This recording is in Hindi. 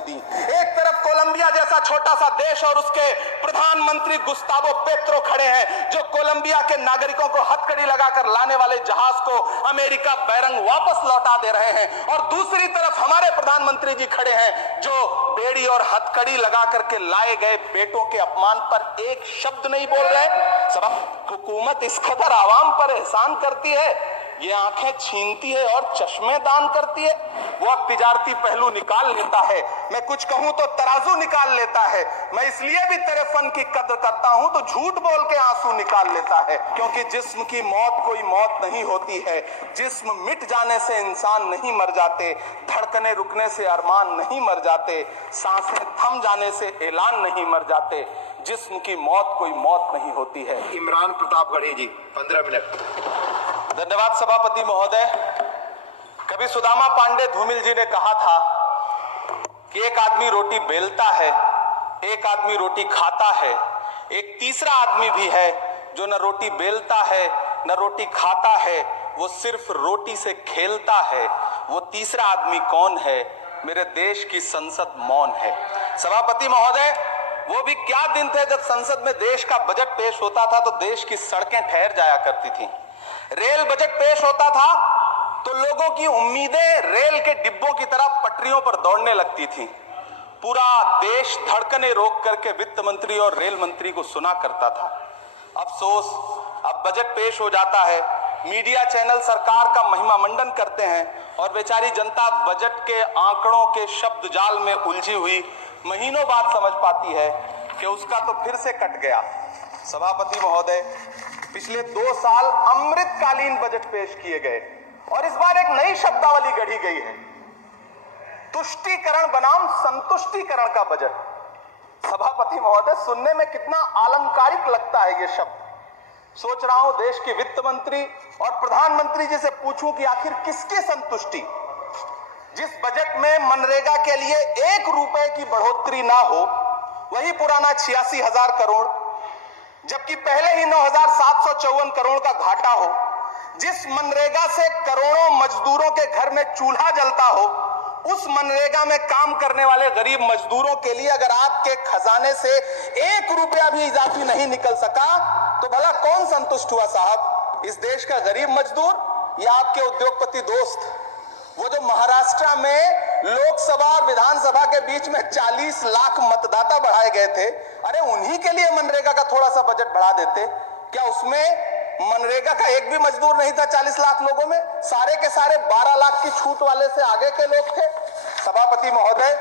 न दी। एक तरफ कोलंबिया जैसा छोटा सा देश और उसके प्रधानमंत्री गुस्तावो पेट्रो खड़े हैं जो कोलंबिया के नागरिकों को हथकड़ी लगाकर लाने वाले जहाज को अमेरिका बैरंग वापस लौटा दे रहे हैं, और दूसरी तरफ हमारे प्रधानमंत्री जी खड़े हैं जो बेड़ी और हथकड़ी लगा करके लाए गए बेटों के अपमान पर एक शब्द नहीं बोल रहे। सब हुकूमत इस कदर आवाम पर एहसान करती है, ये आंखें छीनती है और चश्मे दान करती है। वो अब तिजारती पहलू निकाल लेता है, मैं कुछ कहूं तो तराजू निकाल लेता है। मैं इसलिए भी तेरे फन की कद्र करता हूं तो झूठ बोल के आंसू निकाल लेता है, क्योंकि जिस्म की मौत कोई मौत नहीं होती है। जिस्म मिट जाने से इंसान नहीं मर जाते, धड़कने रुकने से अरमान नहीं मर जाते, सांसें थम जाने से ऐलान नहीं मर जाते। जिस्म की मौत कोई मौत नहीं होती है। इमरान प्रतापगढ़ी जी 15 मिनट। धन्यवाद सभापति महोदय। कभी सुदामा पांडे धूमिल जी ने कहा था कि एक आदमी रोटी बेलता है, एक आदमी रोटी खाता है, एक तीसरा आदमी भी है जो न रोटी बेलता है न रोटी खाता है, वो सिर्फ रोटी से खेलता है। वो तीसरा आदमी कौन है? मेरे देश की संसद मौन है। सभापति महोदय, वो भी क्या दिन थे जब संसद में देश का बजट पेश होता था तो देश की सड़कें ठहर जाया करती थी। रेल बजट पेश होता था तो लोगों की उम्मीदें रेल के डिब्बों की तरह पटरियों पर दौड़ने लगती थी। पूरा देश धड़कने रोक करके वित्त मंत्री और रेल मंत्री को सुना करता था। अफसोस, अब बजट पेश हो जाता है, मीडिया चैनल सरकार का महिमा मंडन करते हैं और बेचारी जनता बजट के आंकड़ों के शब्द जाल में उलझी हुई महीनों बाद समझ पाती है कि उसका तो फिर से कट गया। सभापति महोदय, पिछले 2 साल अमृतकालीन बजट पेश किए गए और इस बार एक नई शब्दावली गढ़ी गई है, तुष्टीकरण बनाम संतुष्टीकरण का बजट। सभापति महोदय, सुनने में कितना अलंकारिक लगता है ये शब्द। सोच रहा हूं देश के वित्त मंत्री और प्रधानमंत्री जी से पूछूं कि आखिर किसकी संतुष्टि? जिस बजट में मनरेगा के लिए 1 रुपए की बढ़ोतरी ना हो, वही पुराना 86,000 करोड़, जबकि पहले ही 9,754 करोड़ का घाटा हो, जिस मनरेगा से करोड़ों मजदूरों के घर में चूल्हा जलता हो, उस मनरेगा में काम करने वाले गरीब मजदूरों के लिए अगर आपके खजाने से 1 रुपया भी इजाफी नहीं निकल सका तो भला कौन संतुष्ट हुआ साहब? इस देश का गरीब मजदूर या आपके उद्योगपति दोस्त? वो जो महाराष्ट्र में लोकसभा और विधानसभा के बीच में 40 लाख मतदाता बढ़ाए गए थे, अरे उन्हीं के लिए मनरेगा का थोड़ा सा बजट बढ़ा देते। क्या उसमें मनरेगा का एक भी मजदूर नहीं था 40 लाख लोगों में? सारे के सारे 12 लाख की छूट वाले से आगे के लोग थे। सभापति महोदय,